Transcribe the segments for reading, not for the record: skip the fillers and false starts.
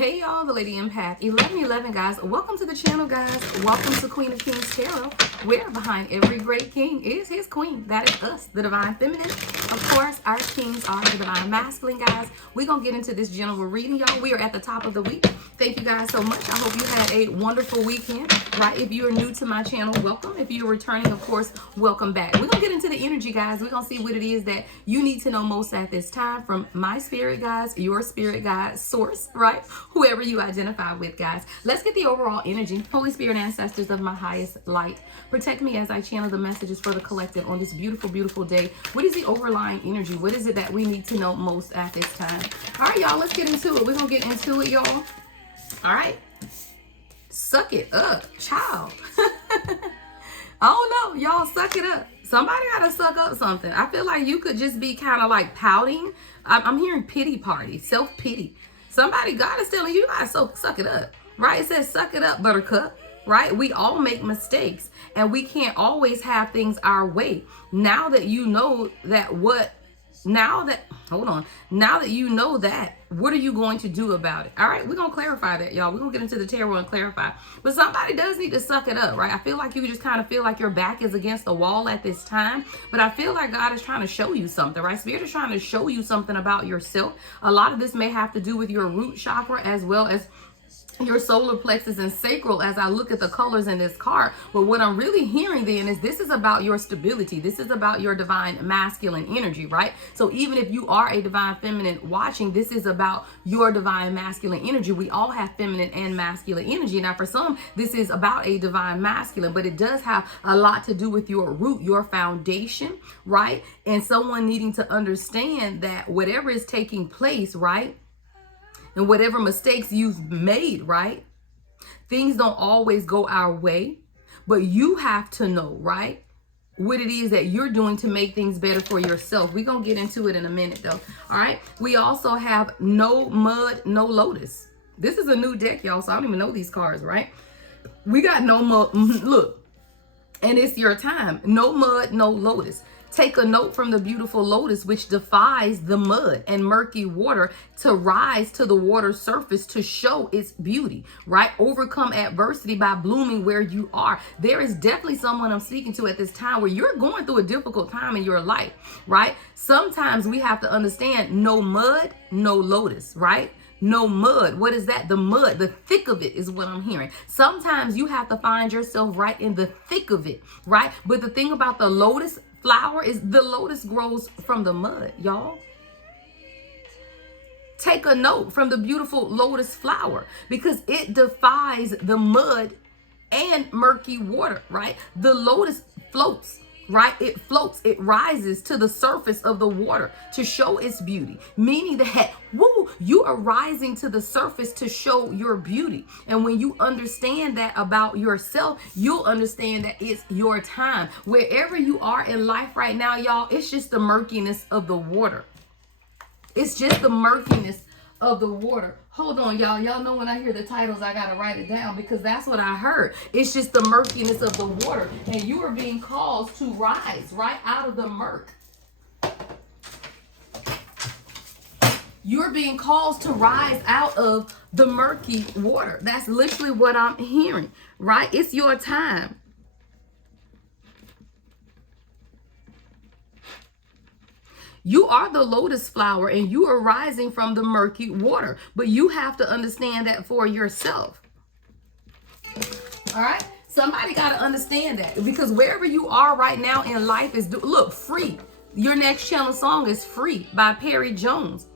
Hey y'all, the Lady Empath 1111, guys. Welcome to the channel, guys. Welcome to Queen of Kings Tarot, where behind every great king is his queen. That is us, the Divine Feminine. Of course, our kings are the Divine Masculine, guys. We're going to get into this general reading, y'all. We are at the top of the week. Thank you guys so much. I hope you had a wonderful weekend, right? If you are new to my channel, welcome. If you're returning, of course, welcome back. We're going to get into the energy, guys. We're going to see what it is that you need to know most at this time from my spirit guides, your spirit guide, source, right? Whoever you identify with, guys. Let's get the overall energy. Holy Spirit, ancestors of my highest light, protect me as I channel the messages for the collective on this beautiful, beautiful day. What is the overlying energy? What is it that we need to know most at this time? All right, y'all, let's get into it. We're going to get into it, y'all. All right. Suck it up, child. I don't know, y'all, suck it up. Somebody got to suck up something. I feel like you could just be kind of like pouting. I'm hearing pity party, self-pity. Somebody, God is telling you, guys, so suck it up, right? It says, suck it up, buttercup, right? We all make mistakes and we can't always have things our way. Now that you know that now that you know that, what are you going to do about it? All right, we're going to clarify that, y'all. We're going to get into the tarot and clarify. But somebody does need to suck it up, right? I feel like you just kind of feel like your back is against the wall at this time. But I feel like God is trying to show you something, right? Spirit is trying to show you something about yourself. A lot of this may have to do with your root chakra as well as your solar plexus and sacral as I look at the colors in this card. But what I'm really hearing then is this is about your stability. This is about your divine masculine energy, right? So even if you are a divine feminine watching, this is about your divine masculine energy. We all have feminine and masculine energy. Now for some, this is about a divine masculine, but it does have a lot to do with your root, your foundation, right? And someone needing to understand that whatever is taking place, right? And whatever mistakes you've made, right? Things don't always go our way, but you have to know, right? What it is that you're doing to make things better for yourself. We're going to get into it in a minute though. All right. We also have no mud, no lotus. This is a new deck, y'all. So I don't even know these cards, right? We got no mud. Look, and it's your time. No mud, no lotus. Take a note from the beautiful lotus, which defies the mud and murky water to rise to the water's surface to show its beauty, right? Overcome adversity by blooming where you are. There is definitely someone I'm speaking to at this time where you're going through a difficult time in your life, right? Sometimes we have to understand no mud, no lotus, right? No mud. What is that? The mud, the thick of it is what I'm hearing. Sometimes you have to find yourself right in the thick of it, right? But the thing about the lotus flower is the lotus grows from the mud, y'all. Take a note from the beautiful lotus flower because it defies the mud and murky water, right? The lotus floats, right? It floats, it rises to the surface of the water to show its beauty, meaning that, woo, you are rising to the surface to show your beauty. And when you understand that about yourself, you'll understand that it's your time. Wherever you are in life right now, y'all, it's just the murkiness of the water. It's just the murkiness of the water. Hold on, y'all. Y'all know when I hear the titles, I got to write it down because that's what I heard. It's just the murkiness of the water. And you are being called to rise right out of the murk. You're being called to rise out of the murky water. That's literally what I'm hearing, right? It's your time. You are the lotus flower and you are rising from the murky water, but you have to understand that for yourself. All right. Somebody got to understand that because wherever you are right now in life is, look, free. Your next channel song is Free by Perry Jones.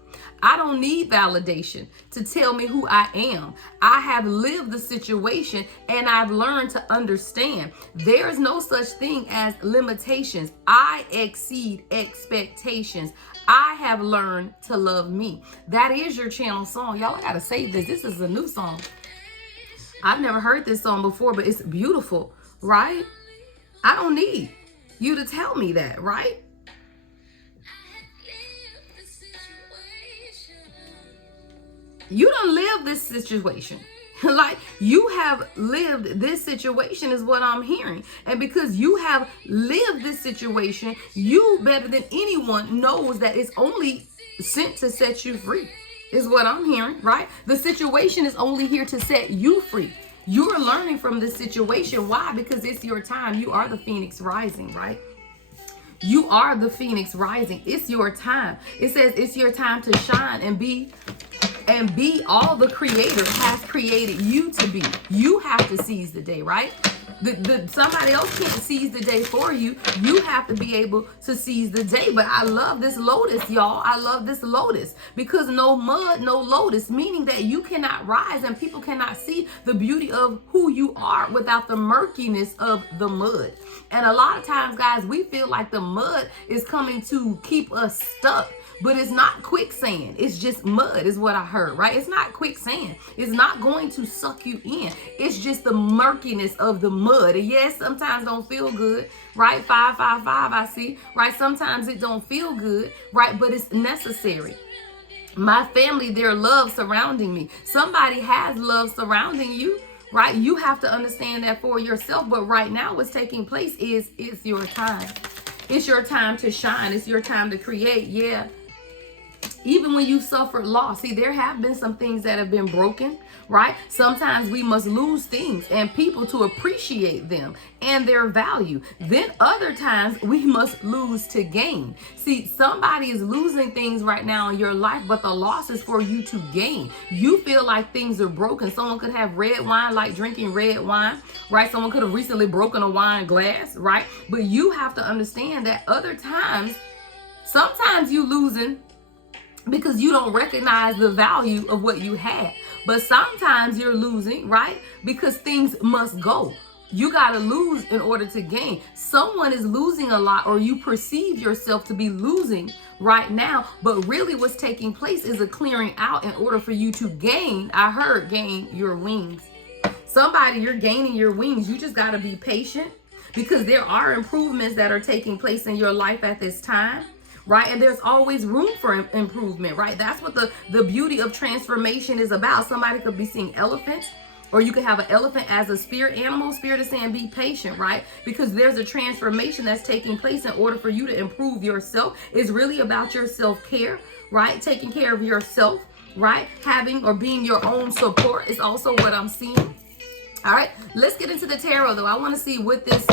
I don't need validation to tell me who I am. I have lived the situation and I've learned to understand. There is no such thing as limitations. I exceed expectations. I have learned to love me. That is your channel song. Y'all, I gotta save this. This is a new song. I've never heard this song before, but it's beautiful, right? I don't need you to tell me that, right? You done lived this situation. Like you have lived this situation is what I'm hearing. And because you have lived this situation, you better than anyone knows that it's only sent to set you free. is what I'm hearing, right? The situation is only here to set you free. You are learning from this situation. Why? Because it's your time. You are the phoenix rising, right? You are the phoenix rising. It's your time. It says it's your time to shine and be all the creator has created you to be. You have to seize the day, right? Somebody else can't seize the day for you. You have to be able to seize the day. But I love this lotus, y'all. I love this lotus because no mud, no lotus, meaning that you cannot rise and people cannot see the beauty of who you are without the murkiness of the mud. And a lot of times, guys, we feel like the mud is coming to keep us stuck. But it's not quicksand. It's just mud is what I heard, right? It's not quicksand. It's not going to suck you in. It's just the murkiness of the mud. And yes, sometimes don't feel good, right? 555, I see, right? Sometimes it don't feel good, right? But it's necessary. My family, their love surrounding me. Somebody has love surrounding you, right? You have to understand that for yourself. But right now what's taking place is it's your time. It's your time to shine. It's your time to create. Yeah. Even when you suffered loss, see, there have been some things that have been broken, right? Sometimes we must lose things and people to appreciate them and their value. Then other times we must lose to gain. See, somebody is losing things right now in your life, but the loss is for you to gain. You feel like things are broken. Someone could have red wine, like drinking red wine, right? Someone could have recently broken a wine glass, right? But you have to understand that other times, sometimes you losing because you don't recognize the value of what you had. But sometimes you're losing, right? Because things must go. You got to lose in order to gain. Someone is losing a lot, or you perceive yourself to be losing right now. But really what's taking place is a clearing out in order for you to gain. I heard gain your wings. Somebody, you're gaining your wings. You just got to be patient because there are improvements that are taking place in your life at this time. Right? And there's always room for improvement, right? That's what the beauty of transformation is about. Somebody could be seeing elephants, or you could have an elephant as a spirit animal. Spirit is saying be patient, right? Because there's a transformation that's taking place in order for you to improve yourself. It's really about your self-care, right? Taking care of yourself, right? Having or being your own support is also what I'm seeing. All right, let's get into the tarot though. I want to see what this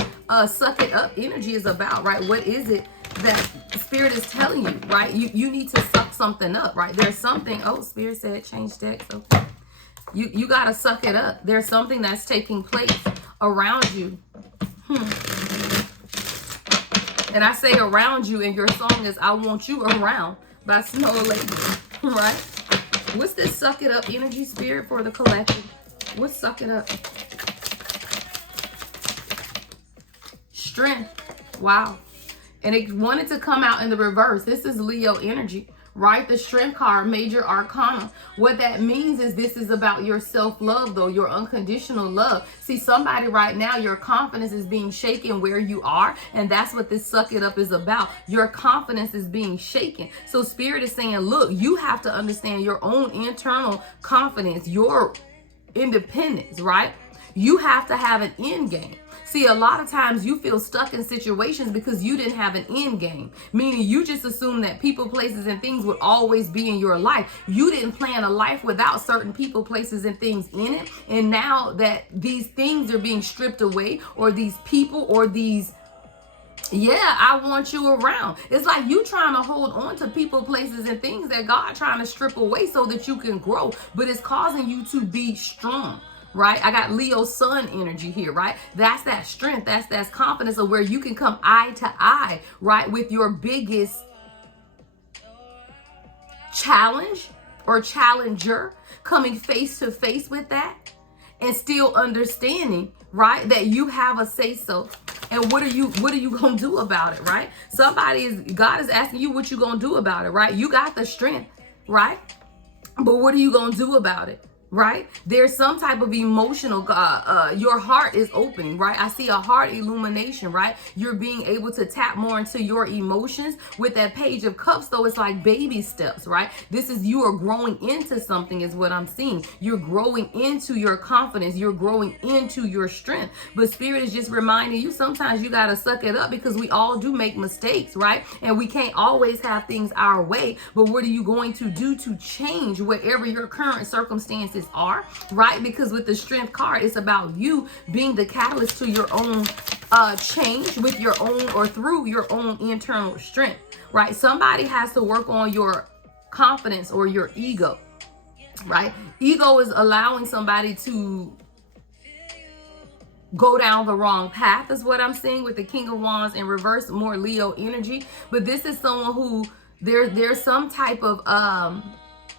suck it up energy is about, right? What is it that Spirit is telling you, right? You need to suck something up, right? There's something. Oh, Spirit said change decks. Okay. You got to suck it up. There's something that's taking place around you. And I say around you, and your song is I Want You Around by Snow Lady, right? What's this suck it up energy, Spirit, for the collective? What's suck it up? Strength. Wow. And it wanted to come out in the reverse. This is Leo energy, right? The Strength card, Major Arcana. What that means is this is about your self-love, though, your unconditional love. See, somebody right now, your confidence is being shaken where you are, and that's what this suck it up is about. Your confidence is being shaken. So Spirit is saying, look, you have to understand your own internal confidence, your independence, right? You have to have an end game. See, a lot of times you feel stuck in situations because you didn't have an end game, meaning you just assumed that people, places, and things would always be in your life. You didn't plan a life without certain people, places, and things in it. And now that these things are being stripped away, or these people, or these, yeah, I want you around. It's like you trying to hold on to people, places, and things that God trying to strip away so that you can grow, but it's causing you to be strong. Right? I got Leo sun energy here, right? That's that strength. That's confidence of where you can come eye to eye, right? With your biggest challenge or challenger, coming face to face with that and still understanding, right? That you have a say so. And what are you going to do about it, right? God is asking you what you going to do about it, right? You got the strength, right? But what are you going to do about it? right? There's some type of emotional, your heart is opening, right? I see a heart illumination, right? You're being able to tap more into your emotions. With that Page of Cups, though, it's like baby steps, right? This is, you are growing into something is what I'm seeing. You're growing into your confidence. You're growing into your strength. But Spirit is just reminding you, sometimes you got to suck it up, because we all do make mistakes, right? And we can't always have things our way. But what are you going to do to change whatever your current circumstances are, right? Because with the Strength card, it's about you being the catalyst to your own change with your own, or through your own internal strength, right? Somebody has to work on your confidence or your ego, right? Ego is allowing somebody to go down the wrong path, is what I'm seeing with the King of Wands in reverse, more Leo energy. But this is someone who there's some type of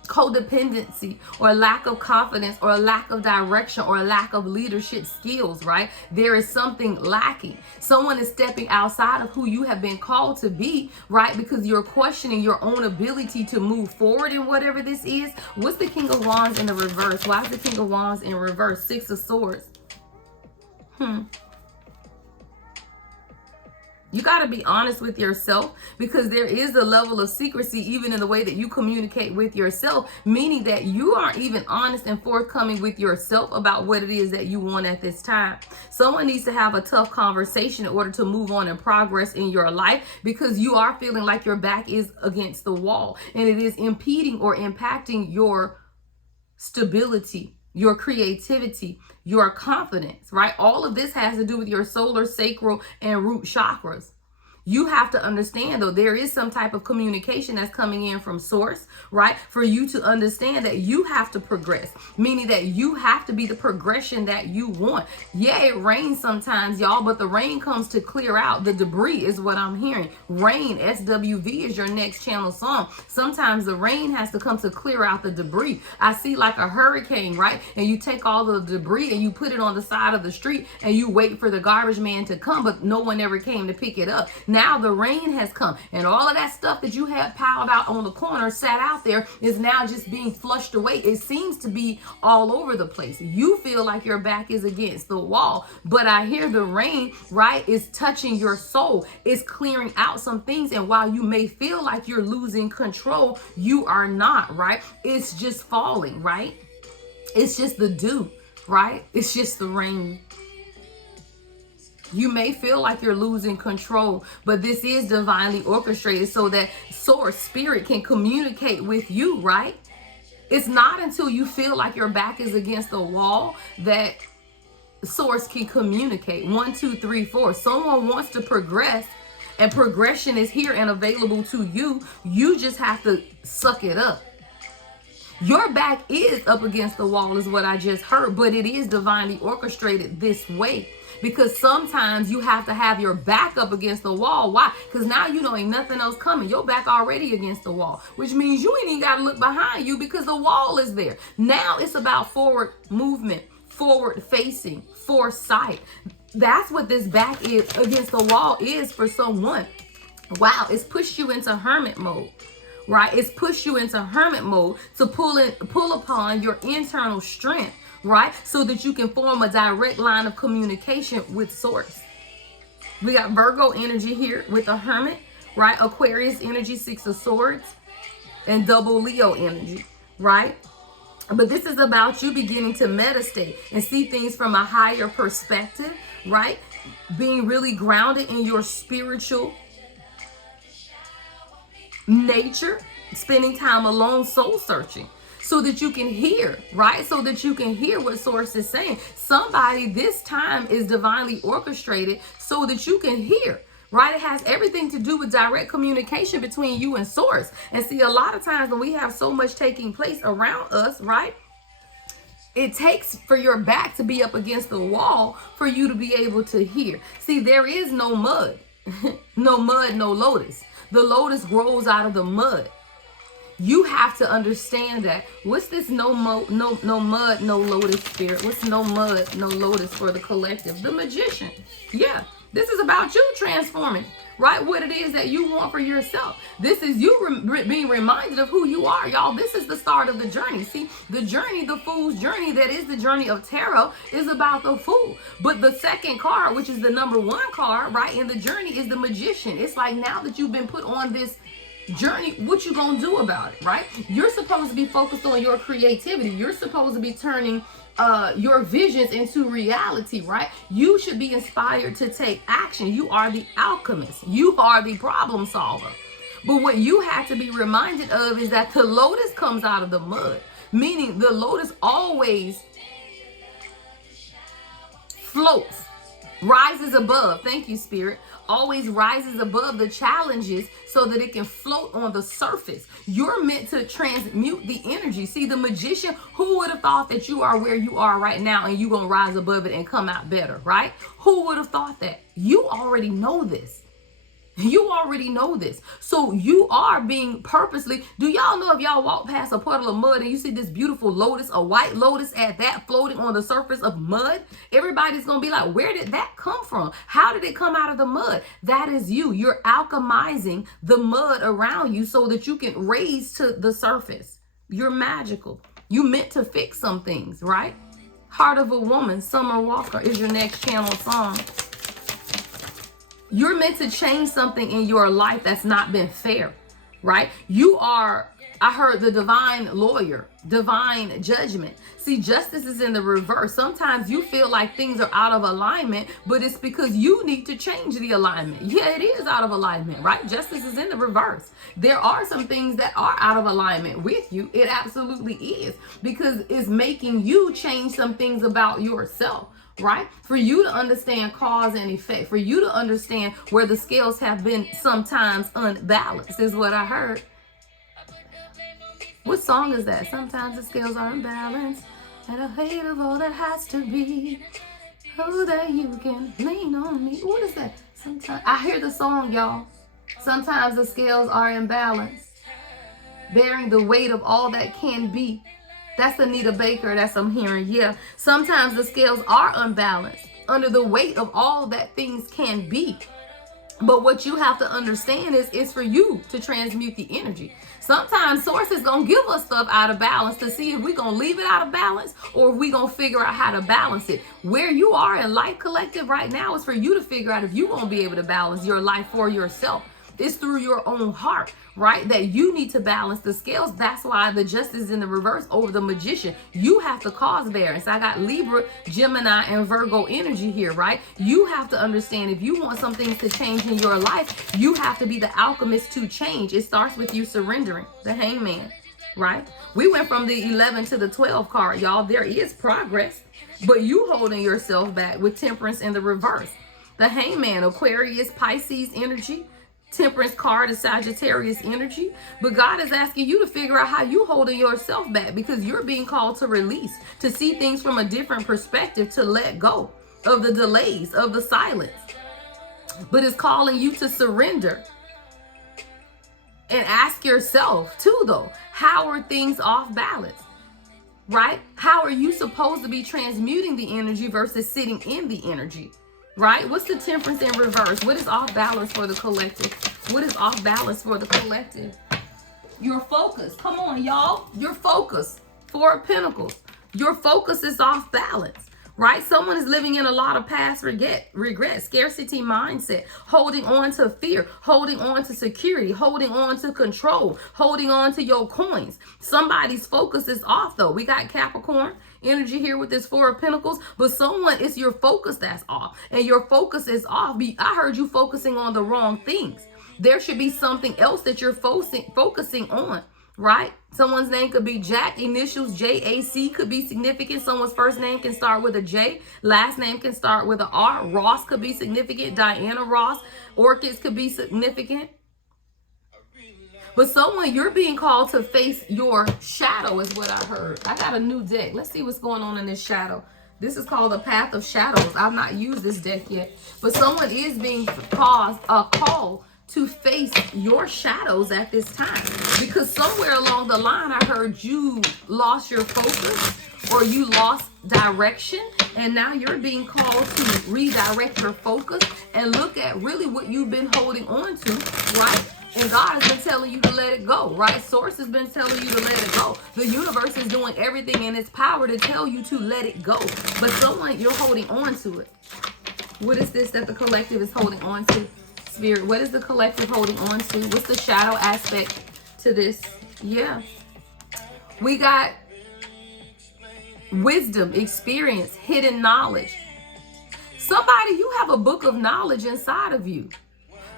codependency, or lack of confidence, or a lack of direction, or a lack of leadership skills, right? There is something lacking. Someone is stepping outside of who you have been called to be, right? Because you're questioning your own ability to move forward in whatever this is. What's the King of Wands in the reverse? Why is the King of Wands in reverse? Six of Swords. You got to be honest with yourself, because there is a level of secrecy even in the way that you communicate with yourself, meaning that you aren't even honest and forthcoming with yourself about what it is that you want at this time. Someone needs to have a tough conversation in order to move on and progress in your life, because you are feeling like your back is against the wall, and it is impeding or impacting your stability, your creativity, your confidence, right? All of this has to do with your solar, sacral, and root chakras. You have to understand, though, there is some type of communication that's coming in from source, right? For you to understand that you have to progress, meaning that you have to be the progression that you want. Yeah, it rains sometimes, y'all, but the rain comes to clear out the debris, is what I'm hearing. Rain, SWV, is your next channel song. Sometimes the rain has to come to clear out the debris. I see like a hurricane, right? And you take all the debris and you put it on the side of the street, and you wait for the garbage man to come, but no one ever came to pick it up. Now the rain has come, and all of that stuff that you had piled out on the corner, sat out there, is now just being flushed away. It seems to be all over the place. You feel like your back is against the wall, but I hear the rain, right, is touching your soul. It's clearing out some things, and while you may feel like you're losing control, you are not, right? It's just falling, right? It's just the dew, right? It's just the rain. You may feel like you're losing control, but this is divinely orchestrated so that source, spirit, can communicate with you, right? It's not until you feel like your back is against the wall that source can communicate. 1, 2, 3, 4. Someone wants to progress, and progression is here and available to you. You just have to suck it up. Your back is up against the wall, is what I just heard, but it is divinely orchestrated this way. Because sometimes you have to have your back up against the wall. Why? Because now you know ain't nothing else coming. Your back already against the wall, which means you ain't even got to look behind you, because the wall is there. Now it's about forward movement, forward facing, foresight. That's what this back is against the wall is for someone. Wow, it's pushed you into hermit mode. Right? It's pushed you into hermit mode to pull upon your internal strength, right? So that you can form a direct line of communication with source. We got Virgo energy here with the hermit, right? Aquarius energy, 6 of Swords, and double Leo energy, right? But this is about you beginning to meditate and see things from a higher perspective, right? Being really grounded in your spiritual nature, spending time alone, soul searching, so that you can hear, right? So that you can hear what source is saying. Somebody this time is divinely orchestrated so that you can hear, right? It has everything to do with direct communication between you and source. And see, a lot of times when we have so much taking place around us, right, it takes for your back to be up against the wall for you to be able to hear. See, there is no mud. No mud, no lotus. The lotus grows out of the mud. You have to understand that. What's this no mud, no lotus spirit? What's no mud, no lotus for the collective? The Magician. Yeah, this is about you transforming, right? What it is that you want for yourself. This is you being reminded of who you are, y'all. This is the start of the journey. See, the journey, the fool's journey, that is the journey of tarot, is about the fool. But the second card, which is the number 1 card, right, in the journey, is the magician. It's like, now that you've been put on this journey, what you gonna do about it, right? You're supposed to be focused on your creativity. You're supposed to be turning your visions into reality, right? You should be inspired to take action. You are the alchemist. You are the problem solver. But what you have to be reminded of is that the lotus comes out of the mud, meaning the lotus always floats, rises above. Thank you, Spirit. Always rises above the challenges so that it can float on the surface. You're meant to transmute the energy. See, the magician, who would have thought that you are where you are right now and you're going to rise above it and come out better, right? Who would have thought that? You already know this. You already know this. So you are being purposely. Do y'all know if y'all walk past a puddle of mud and you see this beautiful lotus, a white lotus at that, floating on the surface of mud, everybody's going to be like, where did that come from? How did it come out of the mud? That is you. You're alchemizing the mud around you so that you can raise to the surface. You're magical. You meant to fix some things, right? Heart of a Woman, Summer Walker, is your next channel song. You're meant to change something in your life that's not been fair, right? You are, I heard, the divine lawyer, divine judgment. See, justice is in the reverse. Sometimes you feel like things are out of alignment, but it's because you need to change the alignment. Yeah, it is out of alignment, right? Justice is in the reverse. There are some things that are out of alignment with you. It absolutely is, because it's making you change some things about yourself. Right? For you to understand cause and effect, for you to understand where the scales have been sometimes unbalanced, is what I heard. What song is that? Sometimes the scales are unbalanced, and I hate of all that has to be. Oh, that you can lean on me. What is that? Sometimes I hear the song, y'all. Sometimes the scales are imbalanced, bearing the weight of all that can be. That's Anita Baker. That's I'm hearing. Yeah. Sometimes the scales are unbalanced under the weight of all that things can be. But what you have to understand is it's for you to transmute the energy. Sometimes source is going to give us stuff out of balance to see if we're going to leave it out of balance or if we're going to figure out how to balance it. Where you are in Life Collective right now is for you to figure out if you're going to be able to balance your life for yourself. It's through your own heart, right? That you need to balance the scales. That's why the justice is in the reverse over the magician. You have to cause variance. I got Libra, Gemini, and Virgo energy here, right? You have to understand if you want some things to change in your life, you have to be the alchemist to change. It starts with you surrendering, the Hangman, right? We went from the 11 to the 12 card, y'all. There is progress, but you holding yourself back with Temperance in the reverse. The Hangman, Aquarius, Pisces energy. Temperance card is Sagittarius energy. But God is asking you to figure out how you holding yourself back, because you're being called to release, to see things from a different perspective, to let go of the delays, of the silence. But it's calling you to surrender. And ask yourself too, though, how are things off balance? Right? How are you supposed to be transmuting the energy versus sitting in the energy? Right? What's the Temperance in reverse? What is off balance for the collective? What is off balance for the collective? Your focus. Come on, y'all. Your focus. Four of Pentacles. Your focus is off balance. Right? Someone is living in a lot of past regret, scarcity mindset, holding on to fear, holding on to security, holding on to control, holding on to your coins. Somebody's focus is off, though. We got Capricorn energy here with this Four of Pentacles, but it's your focus that's off, and your focus is off. I heard you focusing on the wrong things. There should be something else that you're focusing on, right? Someone's name could be Jack, initials JAC could be significant. Someone's first name can start with a J, last name can start with an R. Ross could be significant. Diana Ross. Orchids could be significant. But someone, you're being called to face your shadow is what I heard. I got a new deck. Let's see what's going on in this shadow. This is called the Path of Shadows. I've not used this deck yet. But someone is being called to face your shadows at this time. Because somewhere along the line, I heard you lost your focus or you lost direction. And now you're being called to redirect your focus and look at really what you've been holding on to, right? And God has been telling you to let it go, right? Source has been telling you to let it go. The universe is doing everything in its power to tell you to let it go. But someone, you're holding on to it. What is this that the collective is holding on to? Spirit, what is the collective holding on to? What's the shadow aspect to this? Yeah. We got wisdom, experience, hidden knowledge. Somebody, you have a book of knowledge inside of you.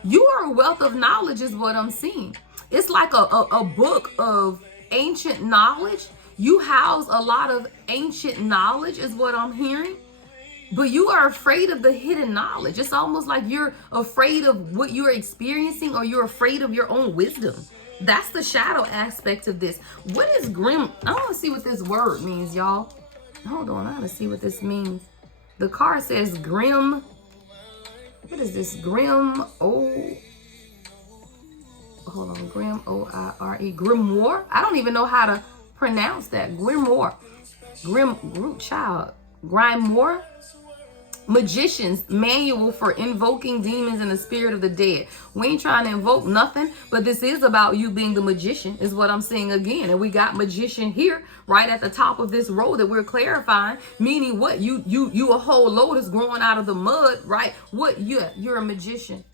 You are a wealth of knowledge is what I'm seeing. It's like a book of ancient knowledge. You house a lot of ancient knowledge is what I'm hearing. But you are afraid of the hidden knowledge. It's almost like you're afraid of what you're experiencing or you're afraid of your own wisdom. That's the shadow aspect of this. What is grim? I want to see what this word means, y'all. Hold on. I want to see what this means. The card says grim. What is this? Grim O. Hold on. Grim O-I-R-E. Grimoire. I don't even know how to pronounce that. Grimoire. Grim child. Grimoire. Magician's manual for invoking demons and the spirit of the dead. We ain't trying to invoke nothing, but this is about you being the magician is what I'm saying again. And we got magician here right at the top of this row that we're clarifying, meaning what? You a whole lotus growing out of the mud, right? What? You're a magician.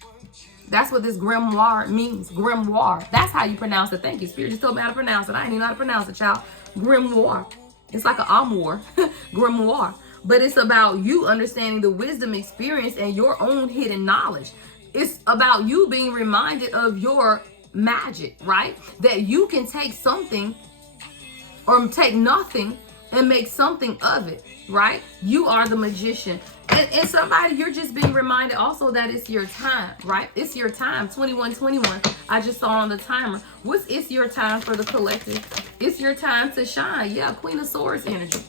That's what this grimoire means. Grimoire. That's how you pronounce it. Thank you. Spirit just told me how to pronounce it. I ain't even know how to pronounce it, child. Grimoire. It's like an amour. Grimoire. But it's about you understanding the wisdom, experience, and your own hidden knowledge. It's about you being reminded of your magic, right? That you can take something or take nothing and make something of it, right? You are the magician. And somebody, you're just being reminded also that it's your time, right? It's your time. 2121. I just saw on the timer. It's your time for the collective? It's your time to shine. Yeah, Queen of Swords energy.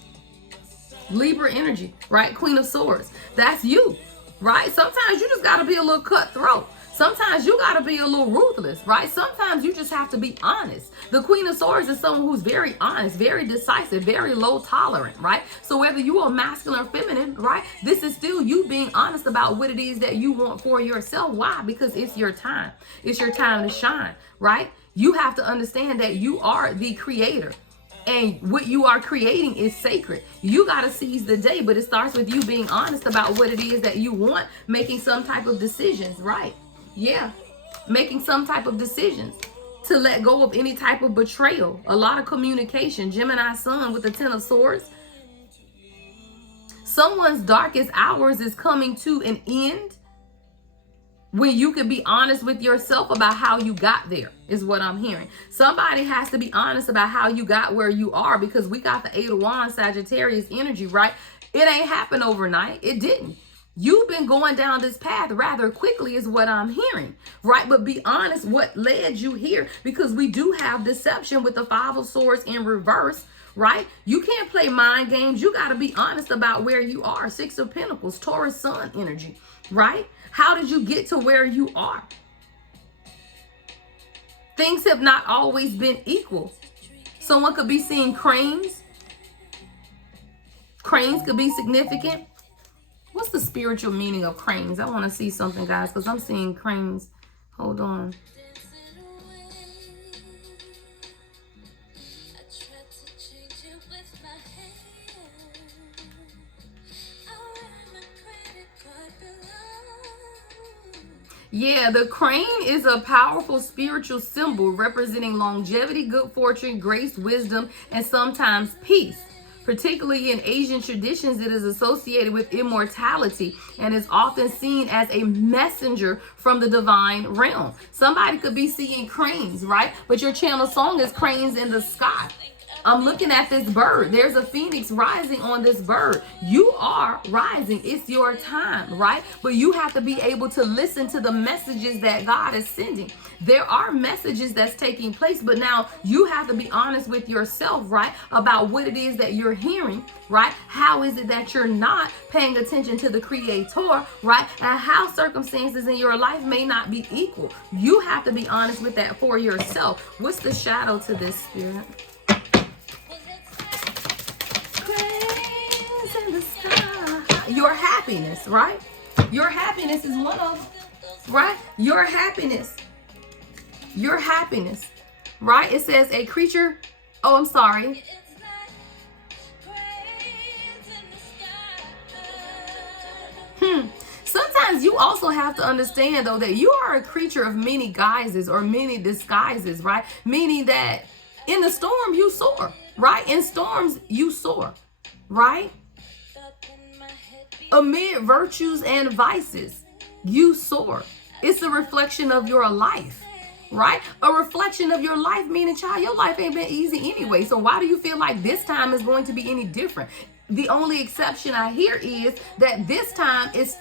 Libra energy, right? Queen of Swords. That's you, right? Sometimes you just got to be a little cutthroat. Sometimes you got to be a little ruthless, right? Sometimes you just have to be honest. The Queen of Swords is someone who's very honest, very decisive, very low tolerant, right? So whether you are masculine or feminine, right? This is still you being honest about what it is that you want for yourself. Why? Because it's your time. It's your time to shine, right? You have to understand that you are the creator. And what you are creating is sacred. You got to seize the day, but it starts with you being honest about what it is that you want, making some type of decisions, right? Yeah, making some type of decisions to let go of any type of betrayal. A lot of communication. Gemini sun with the 10 of Swords. Someone's darkest hours is coming to an end when you can be honest with yourself about how you got there, is what I'm hearing. Somebody has to be honest about how you got where you are, because we got the 8 of Wands, Sagittarius energy, right? It ain't happened overnight. It didn't. You've been going down this path rather quickly is what I'm hearing, right? But be honest what led you here, because we do have deception with the 5 of Swords in reverse, right? You can't play mind games. You got to be honest about where you are. 6 of Pentacles, Taurus sun energy, right? How did you get to where you are? Things have not always been equal. Someone could be seeing cranes. Cranes could be significant. What's the spiritual meaning of cranes? I want to see something, guys, because I'm seeing cranes. Hold on. Yeah, the crane is a powerful spiritual symbol representing longevity, good fortune, grace, wisdom, and sometimes peace. Particularly in Asian traditions, it is associated with immortality and is often seen as a messenger from the divine realm. Somebody could be seeing cranes, right? But your channel song is Cranes in the Sky. I'm looking at this bird. There's a phoenix rising on this bird. You are rising. It's your time, right? But you have to be able to listen to the messages that God is sending. There are messages that's taking place, but now you have to be honest with yourself, right? About what it is that you're hearing, right? How is it that you're not paying attention to the Creator, right? And how circumstances in your life may not be equal. You have to be honest with that for yourself. What's the shadow to this, Spirit? In the sky. Your happiness, right? Your happiness is one of, right? Your happiness, right? It says a creature. Oh, I'm sorry. Sometimes you also have to understand, though, that you are a creature of many guises or many disguises, right? Meaning that in the storm you soar, right? In storms you soar, right? Amid virtues and vices, you soar. It's a reflection of your life, right? A reflection of your life, meaning, child, your life ain't been easy anyway. So why do you feel like this time is going to be any different? The only exception I hear is that this time is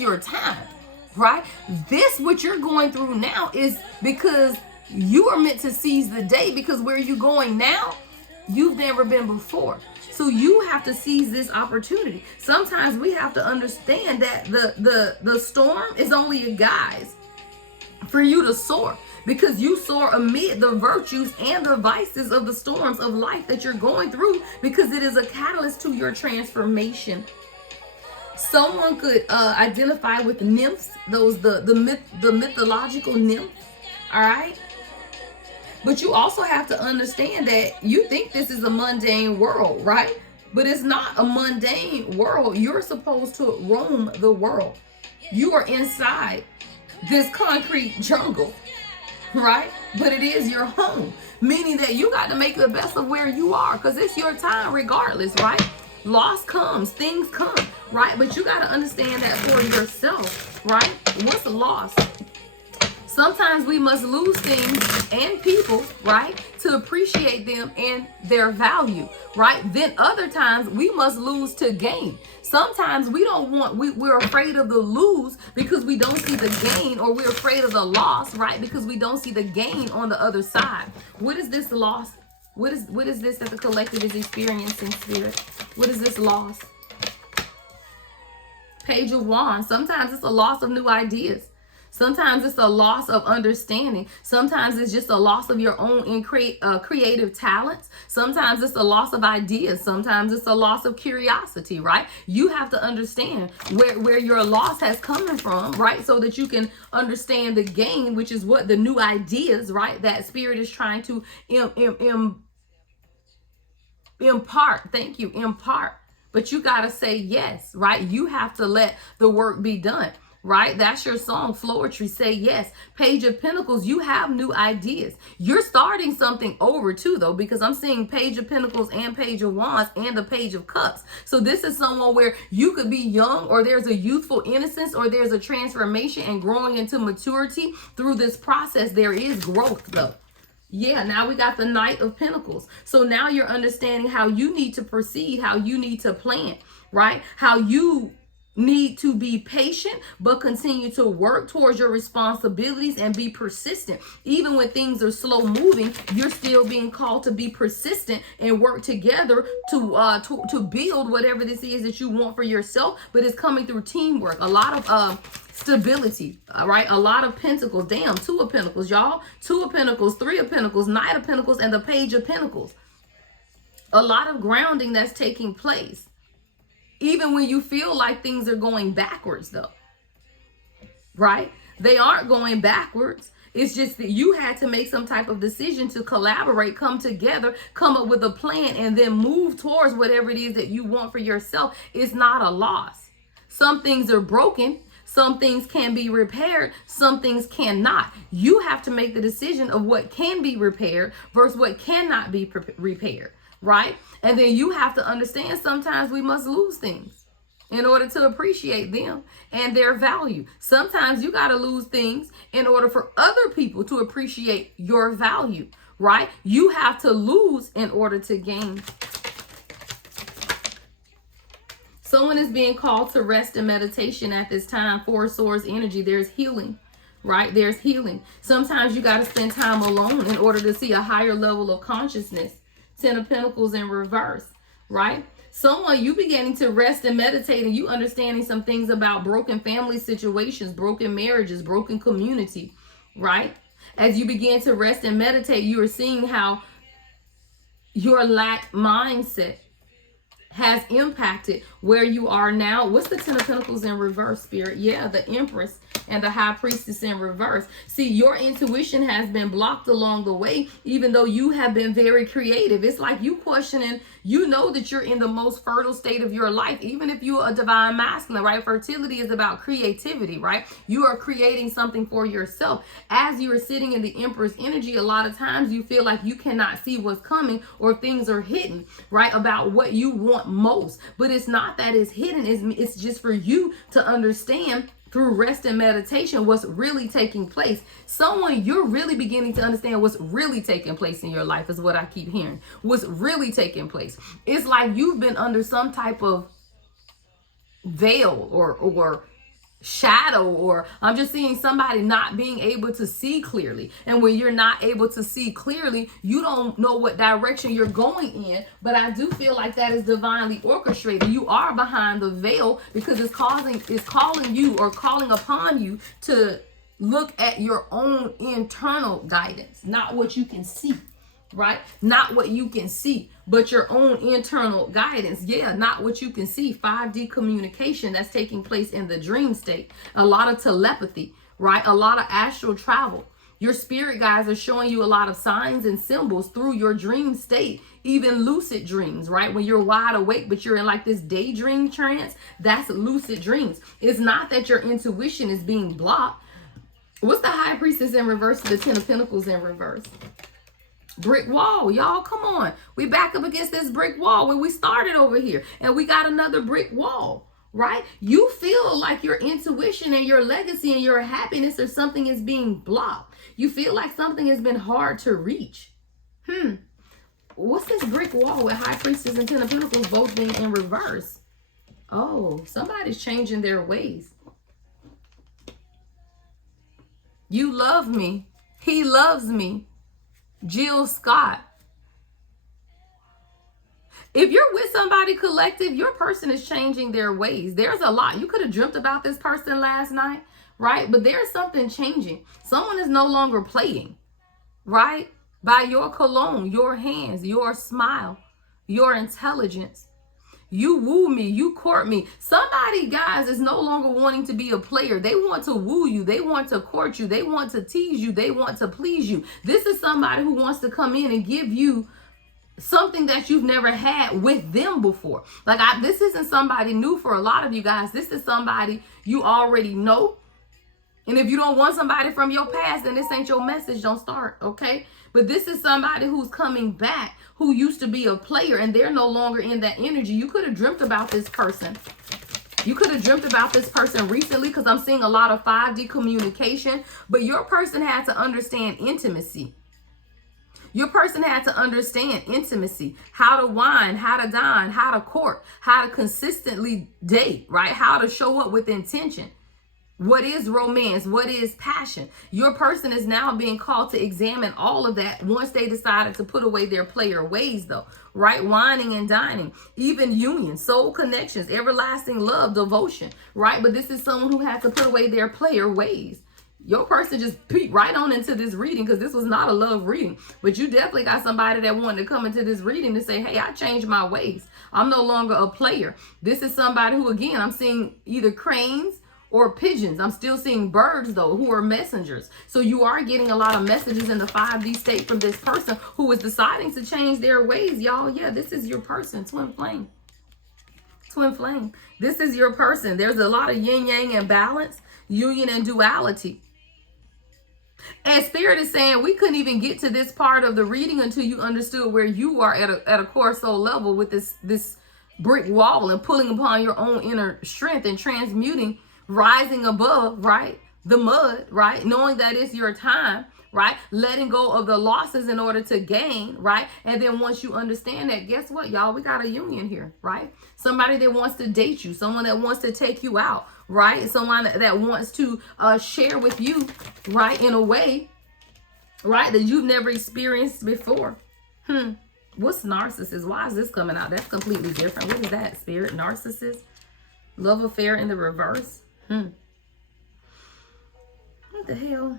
your time, right? This, what you're going through now, is because you are meant to seize the day, because where you're going now, you've never been before. So you have to seize this opportunity. Sometimes we have to understand that the storm is only a guise for you to soar, because you soar amid the virtues and the vices of the storms of life that you're going through, because it is a catalyst to your transformation. Someone could identify with nymphs, those the mythological nymphs, all right? But you also have to understand that you think this is a mundane world, right? But it's not a mundane world. You're supposed to roam the world. You are inside this concrete jungle, right? But it is your home, meaning that you got to make the best of where you are, because it's your time regardless, right? Loss comes, things come, right? But you got to understand that for yourself, right? What's the loss? Sometimes we must lose things and people, right, to appreciate them and their value, right? Then other times we must lose to gain. Sometimes we're afraid of the lose because we don't see the gain, or we're afraid of the loss, right, because we don't see the gain on the other side. What is this loss? What is this that the collective is experiencing, Spirit? What is this loss? Page of Wands. Sometimes it's a loss of new ideas. Sometimes it's a loss of understanding. Sometimes it's just a loss of your own creative talents. Sometimes it's a loss of ideas. Sometimes it's a loss of curiosity, right? You have to understand where your loss has come from, right? So that you can understand the gain, which is what the new ideas, right? That Spirit is trying to impart. Thank you, impart. But you got to say yes, right? You have to let the work be done. Right? That's your song, Floetry. Say yes. Page of Pentacles, you have new ideas. You're starting something over too, though, because I'm seeing Page of Pentacles and Page of Wands and the Page of Cups. So this is someone where you could be young, or there's a youthful innocence, or there's a transformation and growing into maturity through this process. There is growth, though. Yeah, now we got the Knight of Pentacles. So now you're understanding how you need to proceed, how you need to plan, right? How you need to be patient, but continue to work towards your responsibilities and be persistent. Even when things are slow moving, you're still being called to be persistent and work together to build whatever this is that you want for yourself, but it's coming through teamwork. A lot of stability, all right? A lot of Pentacles. Damn, 2 of Pentacles, y'all. 2 of Pentacles, 3 of Pentacles, Knight of Pentacles, and the Page of Pentacles. A lot of grounding that's taking place. Even when you feel like things are going backwards, though, right? They aren't going backwards. It's just that you had to make some type of decision to collaborate, come together, come up with a plan, and then move towards whatever it is that you want for yourself. It's not a loss. Some things are broken. Some things can be repaired. Some things cannot. You have to make the decision of what can be repaired versus what cannot be repaired. Right? And then you have to understand sometimes we must lose things in order to appreciate them and their value. Sometimes you got to lose things in order for other people to appreciate your value. right? You have to lose in order to gain. Someone is being called to rest and meditation at this time. Four of Swords energy. There's healing, right? There's healing. Sometimes you got to spend time alone in order to see a higher level of consciousness. Ten of Pentacles in reverse, right? Someone, you beginning to rest and meditate, and you understanding some things about broken family situations, broken marriages, broken community, right? As you begin to rest and meditate, you are seeing how your lack mindset has impacted where you are now. What's the Ten of Pentacles in reverse, Spirit? Yeah, the Empress and the High Priestess in reverse. See, your intuition has been blocked along the way, even though you have been very creative. It's like you questioning, you know that you're in the most fertile state of your life, even if you're a divine masculine, right? Fertility is about creativity, right? You are creating something for yourself. As you are sitting in the Empress energy, a lot of times you feel like you cannot see what's coming, or things are hidden, right? About what you want most. But it's not that it's hidden. It's just for you to understand through rest and meditation what's really taking place. Someone, you're really beginning to understand what's really taking place in your life, is what I keep hearing. What's really taking place. It's like you've been under some type of veil or shadow, or I'm just seeing somebody not being able to see clearly. And when you're not able to see clearly, you don't know what direction you're going in. But I do feel like that is divinely orchestrated. You are behind the veil because it's calling you, or calling upon you, to look at your own internal guidance, not what you can see. Right? Not what you can see, but your own internal guidance. Yeah, not what you can see. 5D communication that's taking place in the dream state. A lot of telepathy, right? A lot of astral travel. Your spirit guides are showing you a lot of signs and symbols through your dream state, even lucid dreams, right? When you're wide awake, but you're in like this daydream trance, that's lucid dreams. It's not that your intuition is being blocked. What's the High Priestess in reverse? The Ten of Pentacles in reverse. Brick wall, y'all, come on. We back up against this brick wall when we started over here, and we got another brick wall, right? You feel like your intuition and your legacy and your happiness or something is being blocked. You feel like something has been hard to reach. What's this brick wall with High Priestess and Ten of Pentacles both being in reverse? Oh, somebody's changing their ways. You love me. He loves me. Jill Scott. If you're with somebody collective, your person is changing their ways. There's a lot. You could have dreamt about this person last night, right? But there's something changing. Someone is no longer playing, right? By your cologne, your hands, your smile, your intelligence. You woo me, you court me. Somebody, guys, is no longer wanting to be a player. They want to woo you. They want to court you. They want to tease you. They want to please you. This is somebody who wants to come in and give you something that you've never had with them before. Like, this isn't somebody new for a lot of you guys. This is somebody you already know. And if you don't want somebody from your past, then this ain't your message. Don't start, okay? But this is somebody who's coming back, who used to be a player, and they're no longer in that energy. You could have dreamt about this person. You could have dreamt about this person recently, because I'm seeing a lot of 5D communication. But your person had to understand intimacy. Your person had to understand intimacy, how to wine, how to dine, how to court, how to consistently date, right? How to show up with intention. What is romance? What is passion? Your person is now being called to examine all of that once they decided to put away their player ways, though, right? Wining and dining, even union, soul connections, everlasting love, devotion, right? But this is someone who had to put away their player ways. Your person just peeked right on into this reading, because this was not a love reading. But you definitely got somebody that wanted to come into this reading to say, hey, I changed my ways. I'm no longer a player. This is somebody who, again, I'm seeing either cranes or pigeons. I'm still seeing birds, though, who are messengers. So you are getting a lot of messages in the 5D state from this person who is deciding to change their ways, y'all. Yeah, this is your person, twin flame. Twin flame. This is your person. There's a lot of yin yang and balance, union and duality. And Spirit is saying we couldn't even get to this part of the reading until you understood where you are at a core soul level with this brick wall, and pulling upon your own inner strength and transmuting, rising above, right? The mud, right? Knowing that it's your time, right? Letting go of the losses in order to gain, right? And then once you understand that, guess what, y'all? We got a union here, right? Somebody that wants to date you, someone that wants to take you out, right? Someone that wants to share with you, right, in a way, right, that you've never experienced before. What's narcissist? Why is this coming out? That's completely different. What is that? Spirit, narcissist, love affair in the reverse. What the hell?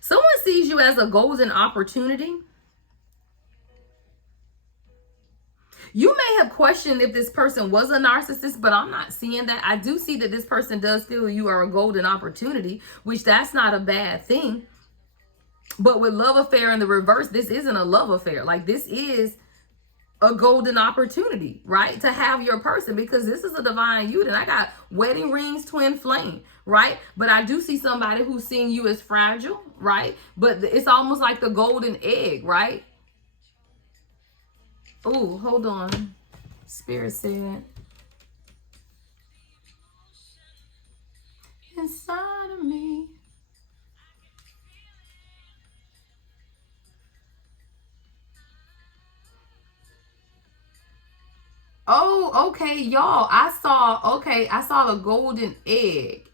Someone sees you as a golden opportunity. You may have questioned if this person was a narcissist, but I'm not seeing that. I do see that this person does feel you are a golden opportunity, which that's not a bad thing. But with love affair in the reverse, this isn't a love affair. Like, this is a golden opportunity, right? To have your person, because this is a divine union. I got wedding rings, twin flame, right? But I do see somebody who's seeing you as fragile, right? But it's almost like the golden egg, right? Oh, hold on. Spirit said, inside of me. Oh, okay, y'all. I saw the golden egg.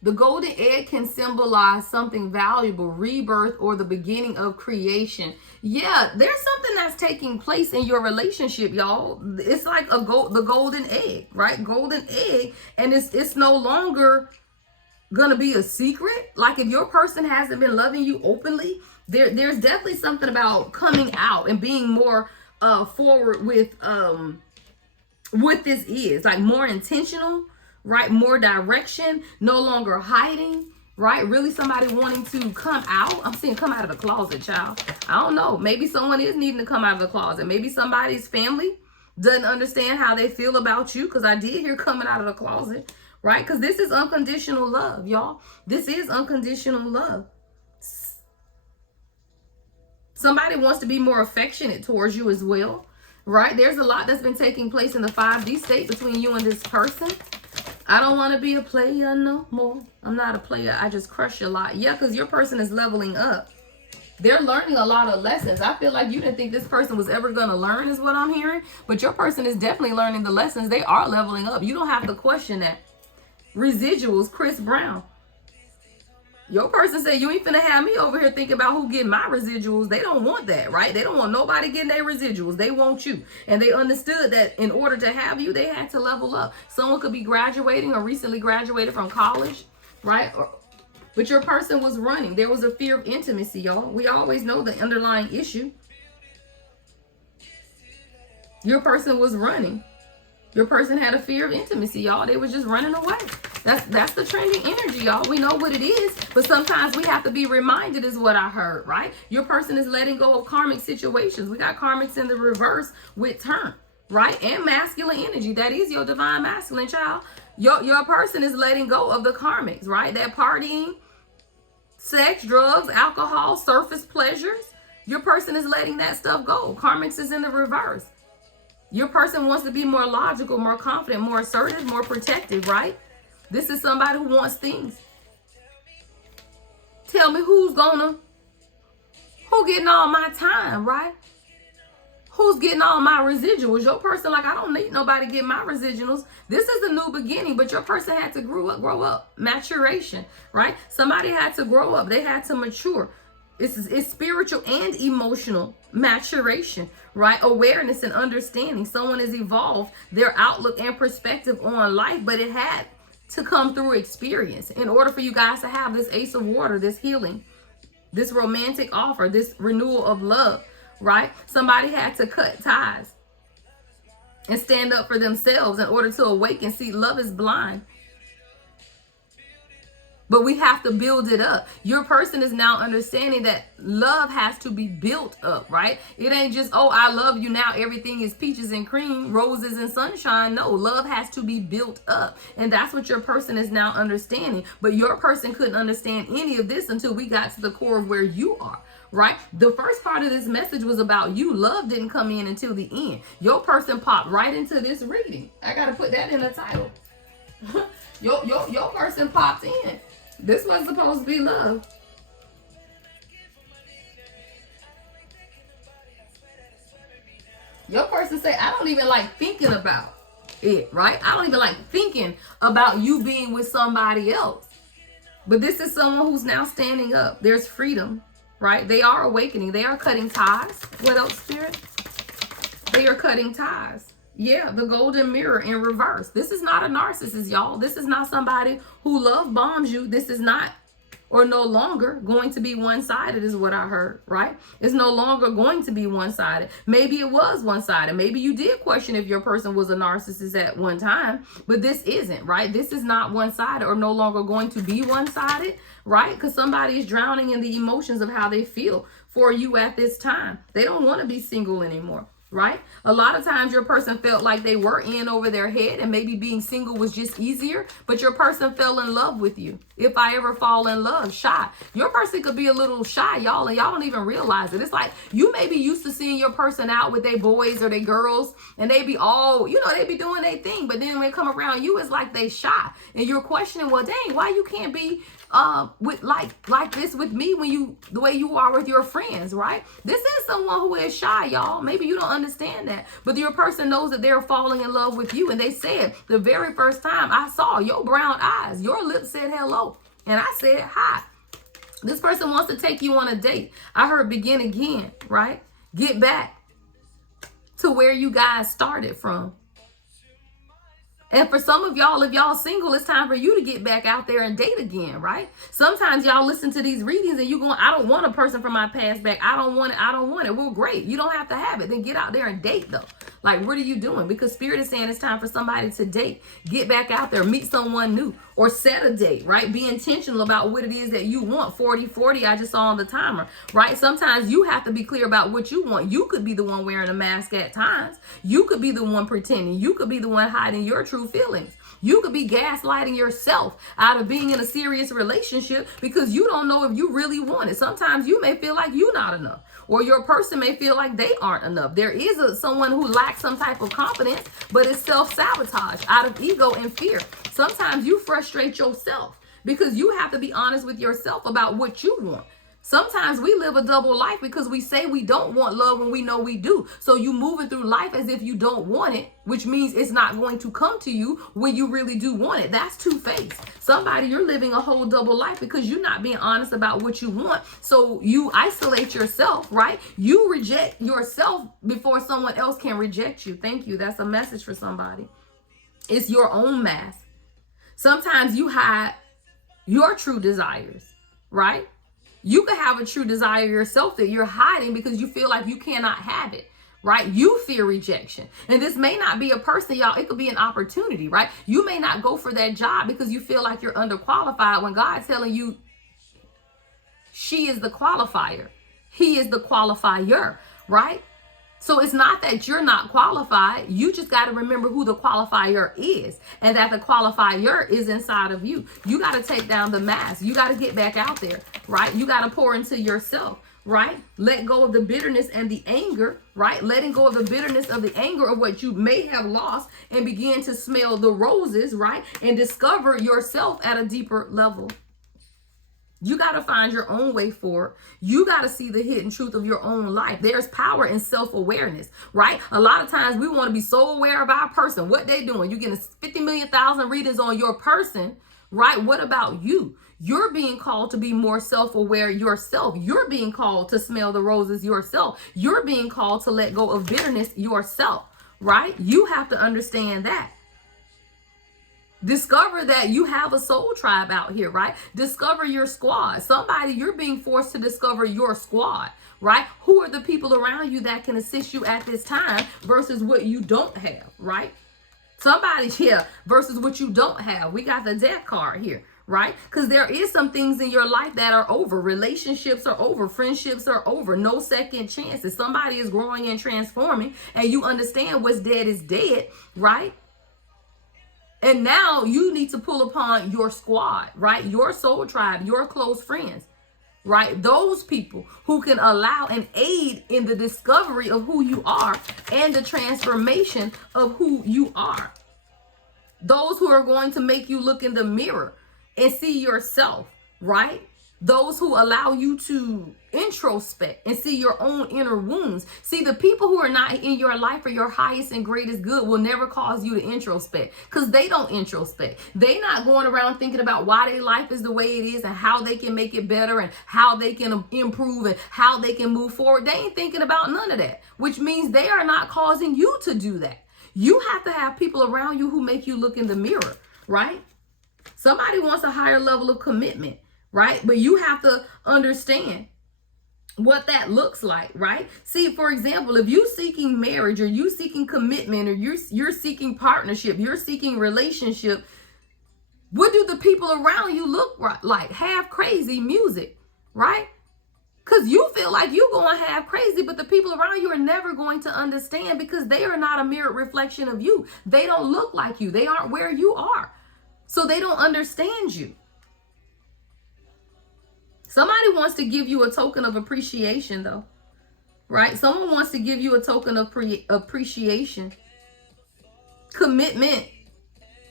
The golden egg can symbolize something valuable, rebirth, or the beginning of creation. Yeah, there's something that's taking place in your relationship, y'all. It's like the golden egg, right? Golden egg, and it's no longer gonna be a secret. Like, if your person hasn't been loving you openly, there's definitely something about coming out and being more forward with what this is, like more intentional, right? More direction, no longer hiding, right? Really somebody wanting to come out. I'm seeing come out of the closet, child. I don't know. Maybe someone is needing to come out of the closet. Maybe somebody's family doesn't understand how they feel about you, because I did hear coming out of the closet, right? Because this is unconditional love, y'all. This is unconditional love. Somebody wants to be more affectionate towards you as well, right? There's a lot that's been taking place in the 5D state between you and this person. I don't want to be a player no more. I'm not a player. I just crush a lot. Yeah, because your person is leveling up. They're learning a lot of lessons. I feel like you didn't think this person was ever going to learn is what I'm hearing. But your person is definitely learning the lessons. They are leveling up. You don't have to question that. Residuals, Chris Brown. Your person said, you ain't finna have me over here thinking about who getting my residuals. They don't want that, right? They don't want nobody getting their residuals. They want you. And they understood that in order to have you, they had to level up. Someone could be graduating or recently graduated from college, right? But your person was running. There was a fear of intimacy, y'all. We always know the underlying issue. Your person was running. Your person had a fear of intimacy, y'all. They were just running away. That's the trending energy, y'all. We know what it is, but sometimes we have to be reminded is what I heard, right? Your person is letting go of karmic situations. We got karmics in the reverse with turn, right? And masculine energy. That is your divine masculine, child. Your person is letting go of the karmics, right? That partying, sex, drugs, alcohol, surface pleasures. Your person is letting that stuff go. Karmics is in the reverse. Your person wants to be more logical, more confident, more assertive, more protective, right? This is somebody who wants things. Tell me who getting all my time, right? Who's getting all my residuals? Your person, like, I don't need nobody getting my residuals. This is a new beginning, but your person had to grow up, maturation, right? Somebody had to grow up. They had to mature. It's spiritual and emotional maturation, right? Awareness and understanding. Someone has evolved their outlook and perspective on life, but it had to come through experience in order for you guys to have this ace of water, this healing, this romantic offer, this renewal of love, right? Somebody had to cut ties and stand up for themselves in order to awaken. See, love is blind. But we have to build it up. Your person is now understanding that love has to be built up, right? It ain't just, oh, I love you now. Everything is peaches and cream, roses and sunshine. No, love has to be built up. And that's what your person is now understanding. But your person couldn't understand any of this until we got to the core of where you are, right? The first part of this message was about you. Love didn't come in until the end. Your person popped right into this reading. I got to put that in the title. Your person popped in. This was supposed to be love. Your person say, I don't even like thinking about it, right? I don't even like thinking about you being with somebody else. But this is someone who's now standing up. There's freedom, right? They are awakening. They are cutting ties. What else, Spirit? They are cutting ties. Yeah, the golden mirror in reverse. This is not a narcissist, y'all. This is not somebody who love bombs you. This is not or no longer going to be one-sided is what I heard, right? It's no longer going to be one-sided. Maybe it was one-sided. Maybe you did question if your person was a narcissist at one time, but this isn't, right? This is not one-sided or no longer going to be one-sided, right? Because somebody is drowning in the emotions of how they feel for you at this time. They don't want to be single anymore. Right? A lot of times your person felt like they were in over their head and maybe being single was just easier, but your person fell in love with you. If I ever fall in love, shy. Your person could be a little shy, y'all, and y'all don't even realize it. It's like you may be used to seeing your person out with their boys or their girls and they be all, they be doing their thing, but then when they come around you, it's like they shy. And you're questioning, well, dang, why you can't be with like this with me when the way you are with your friends, right? This is someone who is shy, y'all. Maybe you don't understand that, but your person knows that they're falling in love with you. And they said the very first time I saw your brown eyes, your lips said hello, and I said hi. This person wants to take you on a date. I heard begin again, right? Get back to where you guys started from. And for some of y'all, if y'all single, it's time for you to get back out there and date again, right? Sometimes y'all listen to these readings and you going, I don't want a person from my past back. I don't want it. I don't want it. Well, great. You don't have to have it. Then get out there and date though. Like, what are you doing? Because Spirit is saying it's time for somebody to date. Get back out there, meet someone new, or set a date, right? Be intentional about what it is that you want. 40-40, I just saw on the timer, right? Sometimes you have to be clear about what you want. You could be the one wearing a mask at times. You could be the one pretending. You could be the one hiding your true feelings. You could be gaslighting yourself out of being in a serious relationship because you don't know if you really want it. Sometimes you may feel like you're not enough, or your person may feel like they aren't enough. There is someone who lacks some type of confidence, but it's self-sabotage out of ego and fear. Sometimes you frustrate yourself because you have to be honest with yourself about what you want. Sometimes we live a double life because we say we don't want love when we know we do. So you moving through life as if you don't want it, which means it's not going to come to you when you really do want it. That's two-faced. Somebody, you're living a whole double life because you're not being honest about what you want. So you isolate yourself, right? You reject yourself before someone else can reject you. Thank you. That's a message for somebody. It's your own mask. Sometimes you hide your true desires, right? You could have a true desire yourself that you're hiding because you feel like you cannot have it, right? You fear rejection. And this may not be a person, y'all. It could be an opportunity, right? You may not go for that job because you feel like you're underqualified when God's telling you she is the qualifier. He is the qualifier, right? So it's not that you're not qualified. You just got to remember who the qualifier is, and that the qualifier is inside of you. You got to take down the mask. You got to get back out there, right? You got to pour into yourself, right? Let go of the bitterness and the anger, right? Letting go of the bitterness of the anger of what you may have lost and begin to smell the roses, right? And discover yourself at a deeper level. You got to find your own way forward. You got to see the hidden truth of your own life. There's power in self-awareness, right? A lot of times we want to be so aware of our person, what they doing. You're getting 50 million thousand readings on your person, right? What about you? You're being called to be more self-aware yourself. You're being called to smell the roses yourself. You're being called to let go of bitterness yourself, right? You have to understand that. Discover that you have a soul tribe out here, right? Discover your squad. Somebody, you're being forced to discover your squad, right? Who are the people around you that can assist you at this time versus what you don't have, right? Somebody here versus what you don't have. We got the death card here, right? Because there is some things in your life that are over. Relationships are over. Friendships are over. No second chances. Somebody is growing and transforming, and you understand what's dead is dead, right? And now you need to pull upon your squad, right? Your soul tribe, your close friends, right? Those people who can allow and aid in the discovery of who you are and the transformation of who you are. Those who are going to make you look in the mirror and see yourself, right? Those who allow you to introspect and see your own inner wounds. See, the people who are not in your life for your highest and greatest good will never cause you to introspect, because they don't introspect. They not going around thinking about why their life is the way it is and how they can make it better and how they can improve and how they can move forward. They ain't thinking about none of that, which means they are not causing you to do that. You have to have people around you who make you look in the mirror, right? Somebody wants a higher level of commitment, right? But you have to understand what that looks like, right? See, for example, if you seeking marriage or you seeking commitment or you're seeking partnership, you're seeking relationship, what do the people around you look like? Half crazy music, right? Because you feel like you're going half crazy, but the people around you are never going to understand, because they are not a mirror reflection of you. They don't look like you. They aren't where you are. So they don't understand you. Somebody wants to give you a token of appreciation, though, right? Someone wants to give you a token of appreciation. Commitment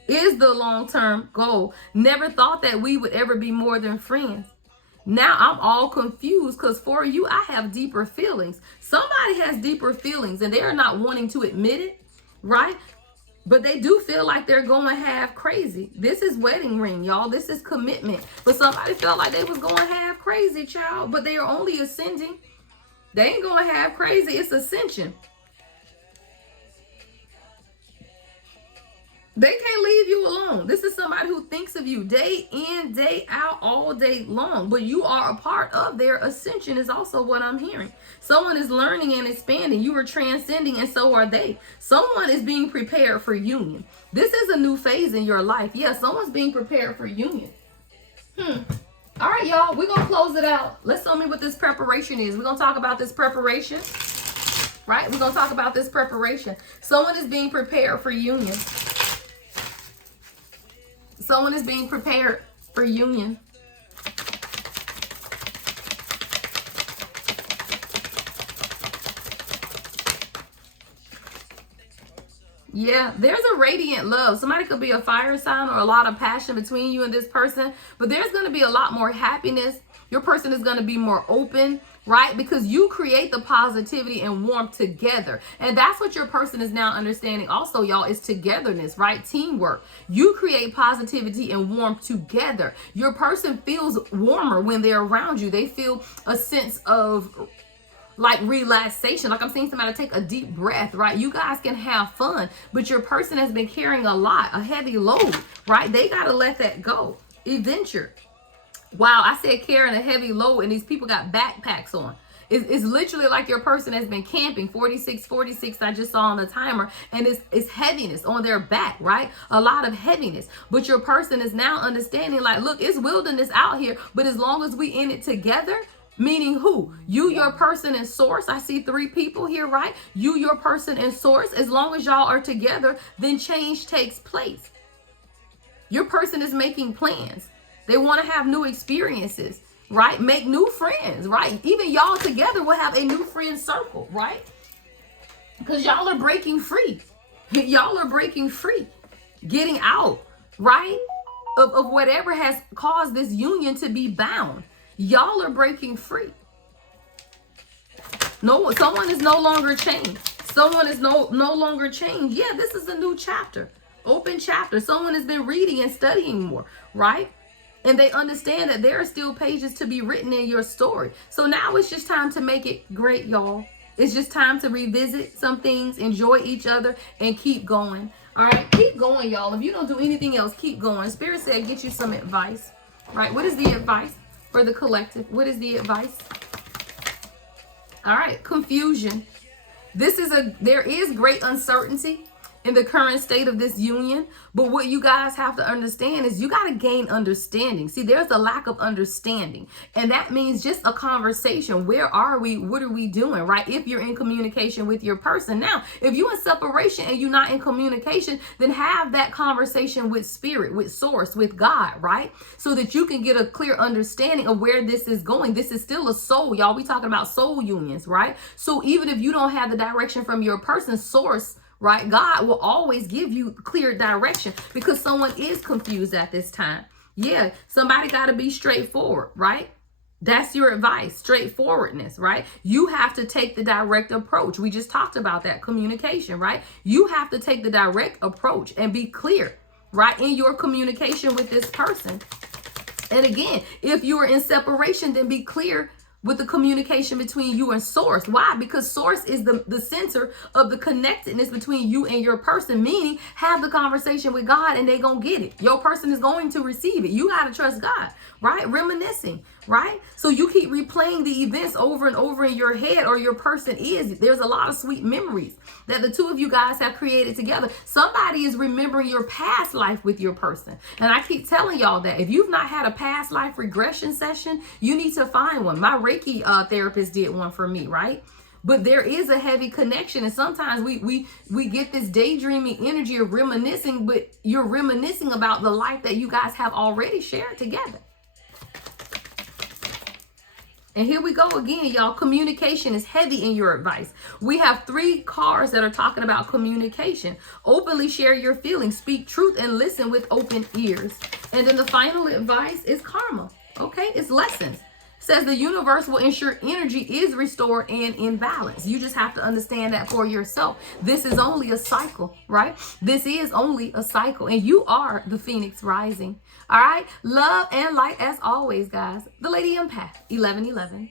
is the long-term goal. Never thought that we would ever be more than friends. Now I'm all confused, because for you, I have deeper feelings. Somebody has deeper feelings and they're not wanting to admit it, right? But they do feel like they're going half crazy. This is wedding ring, y'all. This is commitment. But somebody felt like they was going half crazy, child. But they are only ascending. They ain't going half crazy. It's ascension. They can't leave you alone. This is somebody who thinks of you day in, day out, all day long. But you are a part of their ascension is also what I'm hearing. Someone is learning and expanding. You are transcending, and so are they. Someone is being prepared for union. This is a new phase in your life. Yeah, someone's being prepared for union. All right, y'all. We're going to close it out. Let's tell me what this preparation is. We're going to talk about this preparation. Right? We're going to talk about this preparation. Someone is being prepared for union. Someone is being prepared for union. Yeah, there's a radiant love. Somebody could be a fire sign or a lot of passion between you and this person, but there's going to be a lot more happiness. Your person is going to be more open, right? Because you create the positivity and warmth together. And that's what your person is now understanding also, y'all, is togetherness, right? Teamwork. You create positivity and warmth together. Your person feels warmer when they're around you. They feel a sense of like relaxation. Like I'm seeing somebody take a deep breath, right? You guys can have fun, but your person has been carrying a lot, a heavy load, right? They got to let that go. Adventure. Wow, I said carrying a heavy load, and these people got backpacks on. It's literally like your person has been camping. 46 I just saw on the timer, and it's heaviness on their back, right? A lot of heaviness. But your person is now understanding, like, look, it's wilderness out here, but as long as we in it together, meaning who? You, your person, and source. I see 3 people here, right? You, your person, and source. As long as y'all are together, then change takes place. Your person is making plans. They want to have new experiences, right? Make new friends, right? Even y'all together will have a new friend circle, right? Because y'all are breaking free. Y'all are breaking free. Getting out, right? Of whatever has caused this union to be bound. Y'all are breaking free. No, someone is no longer chained. Someone is no longer chained. Yeah, this is a new chapter. Open chapter. Someone has been reading and studying more, right? And they understand that there are still pages to be written in your story. So now it's just time to make it great, y'all. It's just time to revisit some things, enjoy each other, and keep going. All right, keep going, y'all. If you don't do anything else, keep going. Spirit said, get you some advice, right? What is the advice for the collective? What is the advice? All right, confusion. There is great uncertainty in the current state of this union. But what you guys have to understand is you got to gain understanding. See, there's a lack of understanding. And that means just a conversation. Where are we? What are we doing? Right? If you're in communication with your person. Now, if you're in separation and you're not in communication, then have that conversation with spirit, with source, with God, right? So that you can get a clear understanding of where this is going. This is still a soul, y'all. We talking about soul unions, right? So even if you don't have the direction from your person, source, right? God will always give you clear direction because someone is confused at this time. Yeah, somebody got to be straightforward, right? That's your advice, straightforwardness, right? You have to take the direct approach. We just talked about that, communication, right? You have to take the direct approach and be clear, right, in your communication with this person. And again, if you are in separation, then be clear with the communication between you and source. Why? Because source is the center of the connectedness between you and your person, meaning have the conversation with God and they gonna get it. Your person is going to receive it. You gotta trust God, right? Reminiscing, right? So you keep replaying the events over and over in your head, or your person is. There's a lot of sweet memories that the two of you guys have created together. Somebody is remembering your past life with your person. And I keep telling y'all that if you've not had a past life regression session, you need to find one. My Reiki therapist did one for me, right? But there is a heavy connection, and sometimes we get this daydreaming energy of reminiscing, but you're reminiscing about the life that you guys have already shared together. And here we go again, y'all. Communication is heavy in your advice. We have 3 cards that are talking about communication. Openly share your feelings, speak truth, and listen with open ears. And then the final advice is karma. Okay, it's lessons. Says the universe will ensure energy is restored and in balance. You just have to understand that for yourself. This is only a cycle, right? This is only a cycle, and you are the phoenix rising. All right, love and light as always, guys. The Lady Empath 1111.